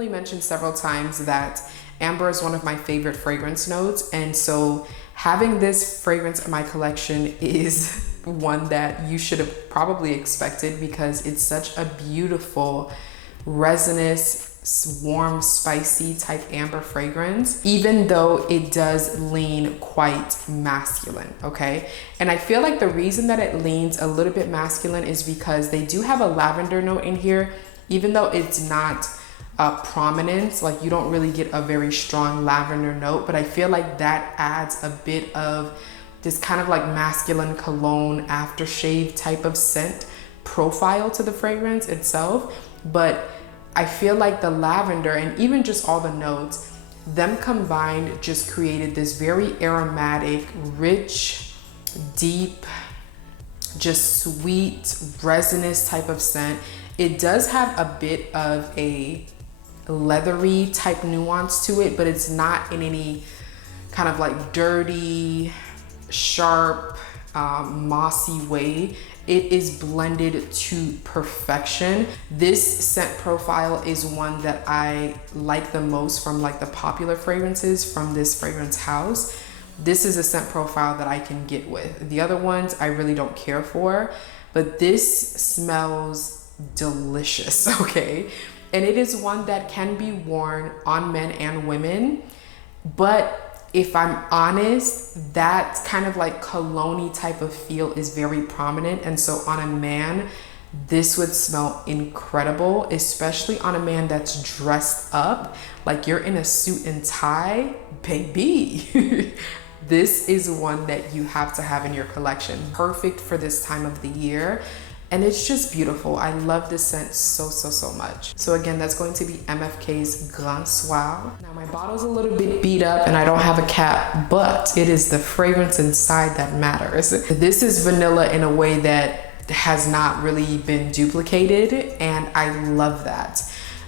definitely mentioned several times that amber is one of my favorite fragrance notes, and so having this fragrance in my collection is one that you should have probably expected, because it's such a beautiful resinous, warm, spicy type amber fragrance, even though it does lean quite masculine, okay? And I feel like the reason that it leans a little bit masculine is because they do have a lavender note in here, even though it's not prominent, like you don't really get a very strong lavender note, but I feel like that adds a bit of this kind of like masculine cologne aftershave type of scent profile to the fragrance itself. But I feel like the lavender and even just all the notes, them combined just created this very aromatic, rich, deep, just sweet, resinous type of scent. It does have a bit of a leathery type nuance to it, but it's not in any kind of like dirty, sharp, mossy way. It is blended to perfection. This scent profile is one that I like the most from like the popular fragrances from this fragrance house. This is a scent profile that I can get with. The other ones I really don't care for, but this smells delicious, okay? And it is one that can be worn on men and women, but if I'm honest, that kind of like cologne-y type of feel is very prominent. And so on a man, this would smell incredible, especially on a man that's dressed up, like you're in a suit and tie, baby. This is one that you have to have in your collection. Perfect for this time of the year. And it's just beautiful. I love this scent so much. So again, that's going to be MFK's Grand Soir. Now my bottle's a little bit beat up and I don't have a cap, but it is the fragrance inside that matters. This is vanilla in a way that has not really been duplicated, and I love that.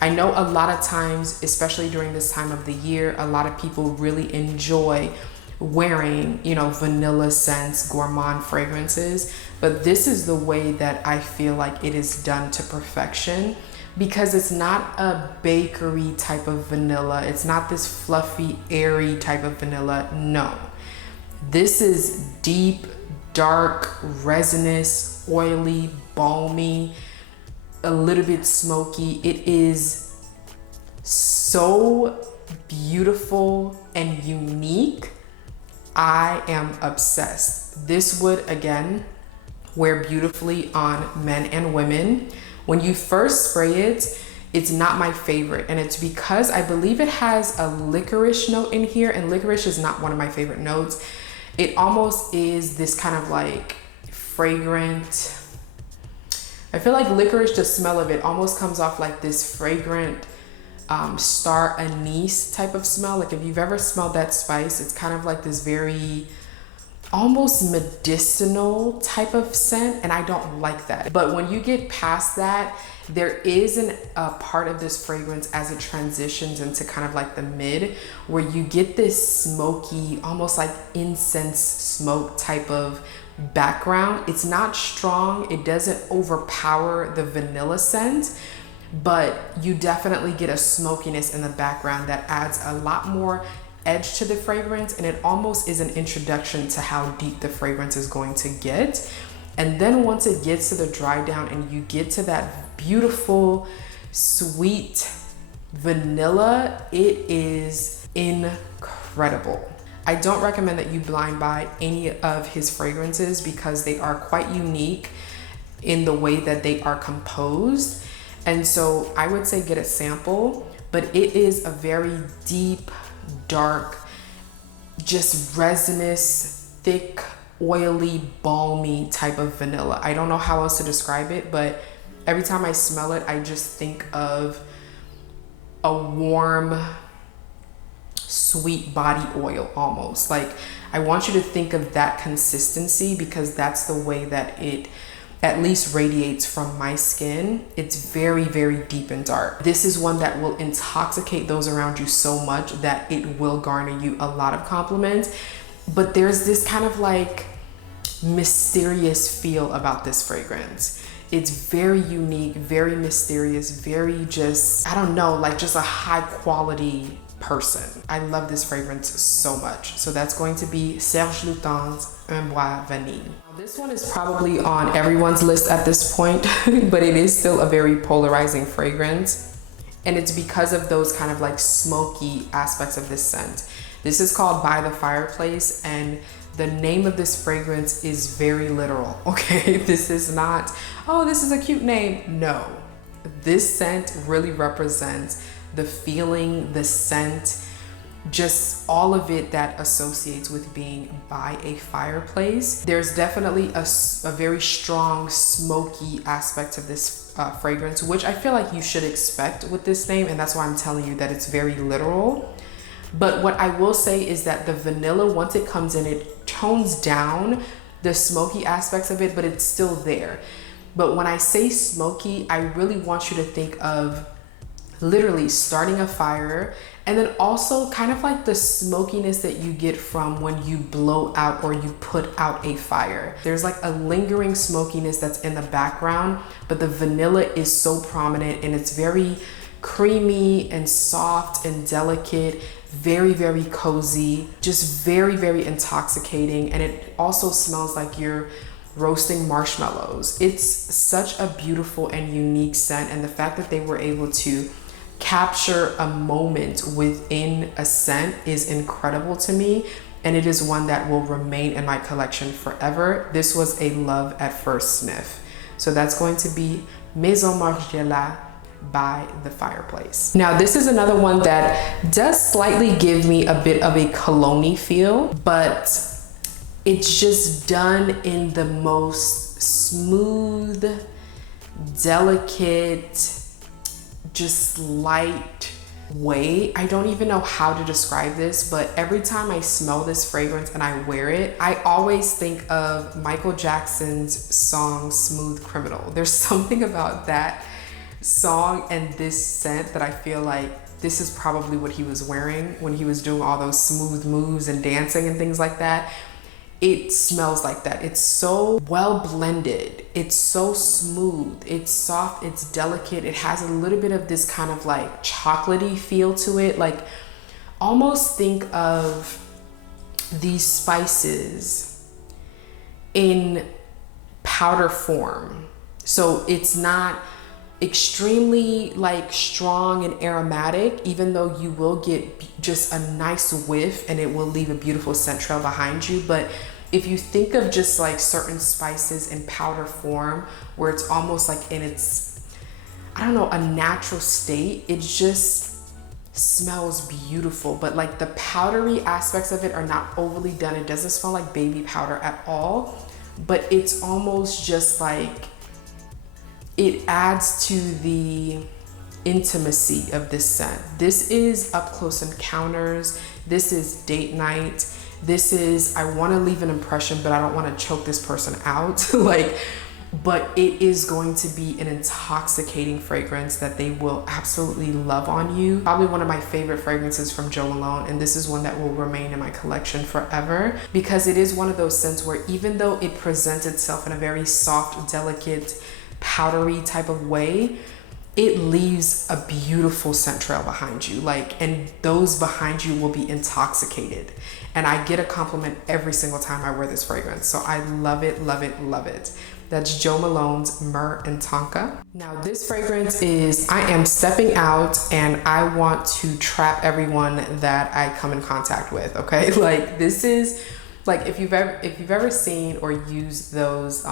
I know a lot of times, especially during this time of the year, a lot of people really enjoy wearing, you know, vanilla scents, gourmand fragrances, but this is the way that I feel like it is done to perfection, because it's not a bakery type of vanilla. It's not this fluffy, airy type of vanilla. No, this is deep, dark, resinous, oily, balmy, a little bit smoky. It is so beautiful and unique. I am obsessed. This would, again, wear beautifully on men and women. When you first spray it, it's not my favorite, and it's because I believe it has a licorice note in here, and licorice is not one of my favorite notes. It almost is this kind of like fragrant, I feel like licorice, the smell of it almost comes off like this fragrant star anise type of smell. Like if you've ever smelled that spice, it's kind of like this very almost medicinal type of scent, and I don't like that. But when you get past that, there is a part of this fragrance as it transitions into kind of like the mid, where you get this smoky, almost like incense smoke type of background. It's not strong, it doesn't overpower the vanilla scent, but you definitely get a smokiness in the background that adds a lot more edge to the fragrance, and it almost is an introduction to how deep the fragrance is going to get. And then once it gets to the dry down and you get to that beautiful sweet vanilla, it is incredible. I don't recommend that you blind buy any of his fragrances because they are quite unique in the way that they are composed. And so I would say get a sample, but it is a very deep, dark, just resinous, thick, oily, balmy type of vanilla. I don't know how else to describe it, but every time I smell it, I just think of a warm, sweet body oil almost. Like, I want you to think of that consistency because that's the way that it at least radiates from my skin. It's very, very deep and dark. This is one that will intoxicate those around you so much that it will garner you a lot of compliments. But there's this kind of like mysterious feel about this fragrance. It's very unique, very mysterious, very just, I don't know, like just a high quality person. I love this fragrance so much. So that's going to be Serge Lutens Un Bois Vanille. This one is probably on everyone's list at this point, but it is still a very polarizing fragrance. And it's because of those kind of like smoky aspects of this scent. This is called By the Fireplace, and the name of this fragrance is very literal, okay? This is not, oh, this is a cute name. No, this scent really represents the feeling, the scent, just all of it that associates with being by a fireplace. There's definitely a very strong smoky aspect of this fragrance, which I feel like you should expect with this name, and that's why I'm telling you that it's very literal. But what I will say is that the vanilla, once it comes in, it tones down the smoky aspects of it, but it's still there. But when I say smoky, I really want you to think of literally starting a fire, and then also kind of like the smokiness that you get from when you blow out or you put out a fire. There's like a lingering smokiness that's in the background, but the vanilla is so prominent, and it's very creamy and soft and delicate, very, very cozy, just very, very intoxicating. And it also smells like you're roasting marshmallows. It's such a beautiful and unique scent, and the fact that they were able to capture a moment within a scent is incredible to me, and it is one that will remain in my collection forever. This was a love at first sniff. So that's going to be Maison Margiela By the Fireplace. Now this is another one that does slightly give me a bit of a cologne-y feel, but it's just done in the most smooth, delicate, just light way. I don't even know how to describe this, but every time I smell this fragrance and I wear it, I always think of Michael Jackson's song Smooth Criminal. There's something about that song and this scent that I feel like this is probably what he was wearing when he was doing all those smooth moves and dancing and things like that. It smells like that. It's so well blended. It's so smooth. It's soft. It's delicate. It has a little bit of this kind of like chocolatey feel to it. Like almost think of these spices in powder form. So it's not extremely like strong and aromatic, even though you will get just a nice whiff and it will leave a beautiful scent trail behind you. But if you think of just like certain spices in powder form where it's almost like in its, I don't know, a natural state, it just smells beautiful. But like the powdery aspects of it are not overly done. It doesn't smell like baby powder at all, but it's almost just like it adds to the intimacy of this scent. This is up close encounters. This is date night. This is, I want to leave an impression, but I don't want to choke this person out. But it is going to be an intoxicating fragrance that they will absolutely love on you. Probably one of my favorite fragrances from Jo Malone, and this is one that will remain in my collection forever, because it is one of those scents where even though it presents itself in a very soft, delicate, powdery type of way, it leaves a beautiful scent trail behind you, and those behind you will be intoxicated. And I get a compliment every single time I wear this fragrance. So I love it, love it, love it. That's Jo Malone's Myrrh and Tonka. Now this fragrance is, I am stepping out and I want to trap everyone that I come in contact with, okay? This is, if you've ever seen or used those,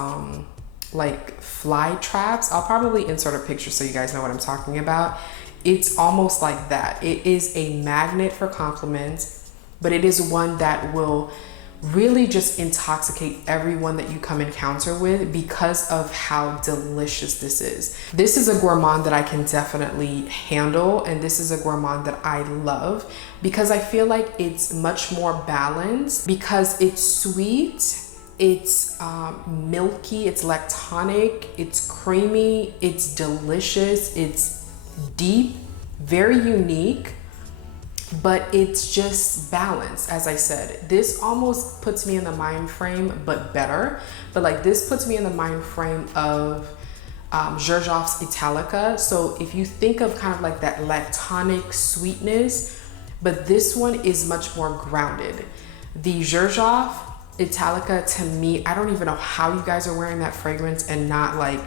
fly traps, I'll probably insert a picture so you guys know what I'm talking about. It's almost like that. It is a magnet for compliments, but it is one that will really just intoxicate everyone that you come encounter with because of how delicious this is. This is a gourmand that I can definitely handle, and this is a gourmand that I love because I feel like it's much more balanced because it's sweet, it's milky, it's lactonic, it's creamy, it's delicious, it's deep, very unique, but it's just balanced. As I said, this almost puts me in the mind frame, but better. But this puts me in the mind frame of Xerjoff's Italica. So if you think of kind of like that lactonic sweetness, but this one is much more grounded. The Xerjoff Italica, to me, I don't even know how you guys are wearing that fragrance and not like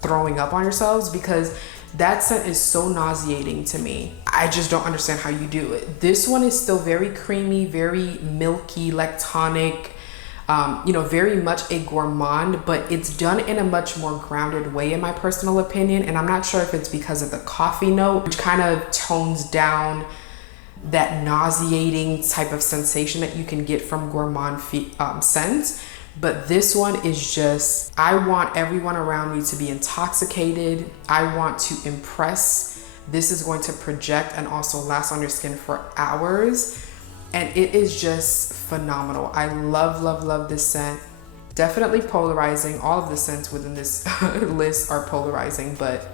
throwing up on yourselves, because that scent is so nauseating to me. I just don't understand how you do it. This one is still very creamy, very milky, lactonic, you know, very much a gourmand, but it's done in a much more grounded way in my personal opinion. And I'm not sure if it's because of the coffee note, which kind of tones down that nauseating type of sensation that you can get from gourmand scents. But this one is just, I want everyone around me to be intoxicated. I want to impress. This is going to project and also last on your skin for hours. And it is just phenomenal. I love, love, love this scent. Definitely polarizing. All of the scents within this list are polarizing, but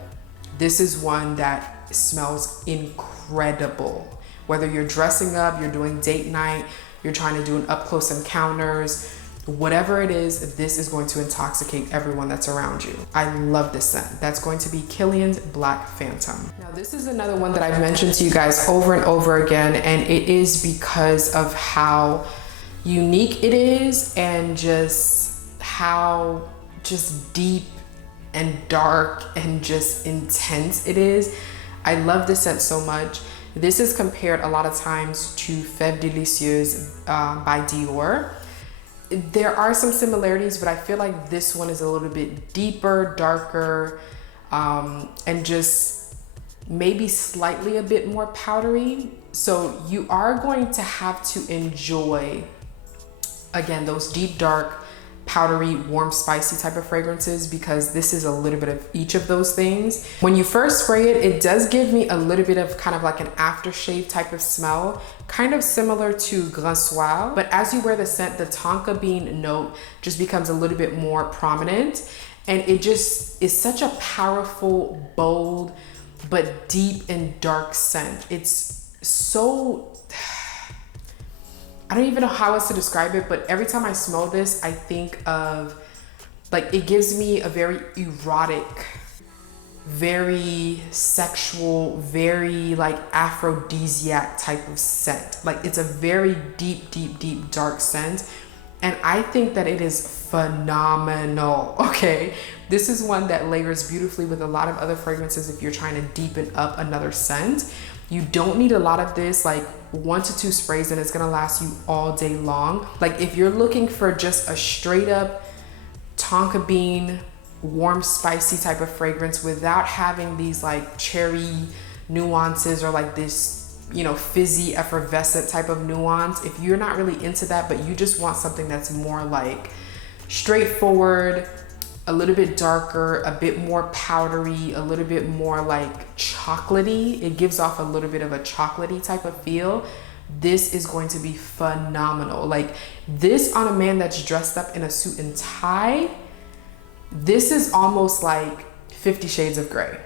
this is one that smells incredible. Whether you're dressing up, you're doing date night, you're trying to do an up close encounters, whatever it is, this is going to intoxicate everyone that's around you. I love this scent. That's going to be Kilian's Black Phantom. Now, this is another one that I've mentioned to you guys over and over again, and it is because of how unique it is and just how just deep and dark and just intense it is. I love this scent so much. This is compared a lot of times to Fève Délicieuse by Dior. There are some similarities, but I feel like this one is a little bit deeper, darker, and just maybe slightly a bit more powdery. So you are going to have to enjoy, again, those deep, dark, powdery, warm, spicy type of fragrances, because this is a little bit of each of those things. When you first spray it, it does give me a little bit of kind of like an aftershave type of smell, kind of similar to Grand Soir. But as you wear the scent, the tonka bean note just becomes a little bit more prominent. And it just is such a powerful, bold, but deep and dark scent. It's so, I don't even know how else to describe it, but every time I smell this, I think of, like, it gives me a very erotic, very sexual, very like aphrodisiac type of scent. Like, it's a very deep, deep, deep, dark scent. And I think that it is phenomenal, okay? This is one that layers beautifully with a lot of other fragrances if you're trying to deepen up another scent. You don't need a lot of this, like 1 to 2 sprays, and it's gonna last you all day long. Like, if you're looking for just a straight up tonka bean, warm, spicy type of fragrance without having these like cherry nuances or like this, you know, fizzy, effervescent type of nuance, if you're not really into that, but you just want something that's more like straightforward, a little bit darker, a bit more powdery, a little bit more like chocolatey. It gives off a little bit of a chocolatey type of feel. This is going to be phenomenal. Like, this on a man that's dressed up in a suit and tie, this is almost like 50 Shades of Grey.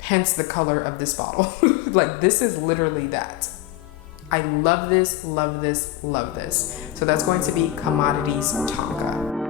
Hence the color of this bottle. Like, this is literally that. I love this, love this, love this. So that's going to be Commodities Tonka.